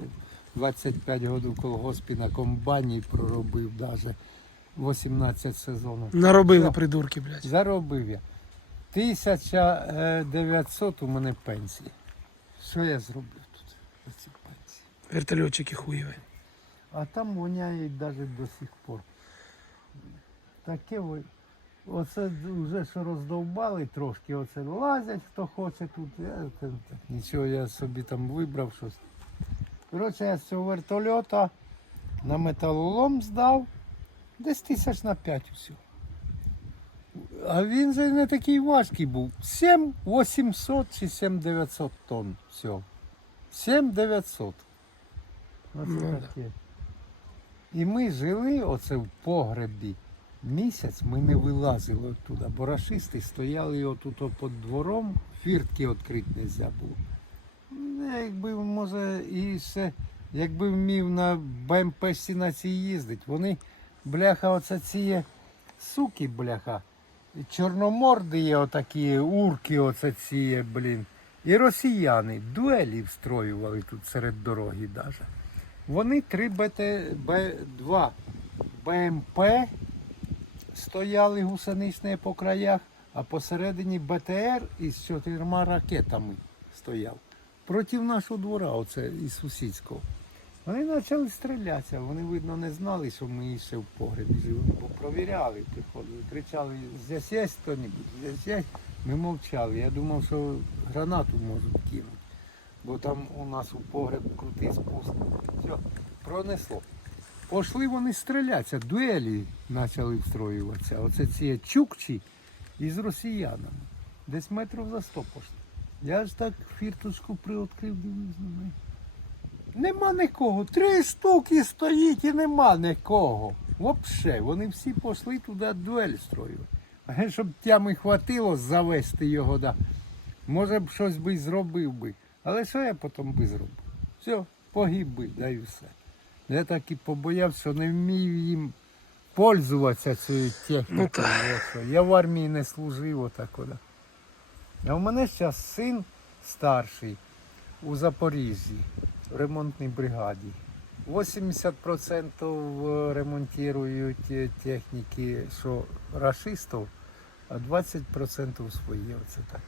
пішов. 25 років в колгоспі на комбайні проробив навіть 18 сезонів. Наробили Все. придурки, блядь. Заробив я. 1900 у мене пенсії. Що я зробив тут за ці пенсії? Вертольотчики хуєві. А там воняють навіть до сих пор. Таке ви. Оце вже що роздовбали трошки, оце лазять, хто хоче тут. Я, нічого, я собі там вибрав щось. Коротше, я з цього вертольота на металолом здав десь тисяч на п'ять усього. А він же не такий важкий був. 7 800 чи 7 900 тонн всього. 7 900. Оце Ну, таке. І ми жили оце в погребі. Місяць ми не вилазили оттуда, бо рашисти стояли отут під двором, фіртки відкрити не можна було. Ну, Якби, може, і ще, якби вмів на БМП на цій їздить, вони, бляха, оце ці суки, бляха, чорноморди є отакі, урки оце ці, блін. І росіяни дуелі встроювали тут серед дороги даже. Вони три БТ, Б2 БМП стояли гусеничні по краях, а посередині БТР із чотирма ракетами стояв. Проти нашого двора, оце із сусідського. Вони почали стрілятися, вони, видно, не знали, що ми ще в погребі живемо, бо провіряли, приходили, кричали, здесь є хто-небудь, здесь є. Ми мовчали. Я думав, що гранату можуть кинути. Бо там у нас у погреб крутий спуск. Все, пронесло. Пошли вони стрілятися, дуелі почали встроюватися. Оце ці чукчі із росіянами. Десь метрів за сто пошли. Я ж так фірточку приоткрив, на неї. Нема нікого. Три штуки стоїть і нема нікого. Вообще, вони всі пішли туди дуель строювати. А щоб тями хватило завести його, да. може б щось би зробив би. Але що я потім би зробив? Все, погиб би, да і все. Я так і побоявся, що не вмію їм пользуватися цією технікою. Ну, Я в армії не служив отак. от. А в мене зараз син старший у Запоріжжі в ремонтній бригаді. 80% ремонтують е, техніки, що рашистів, а 20% свої. Оце так.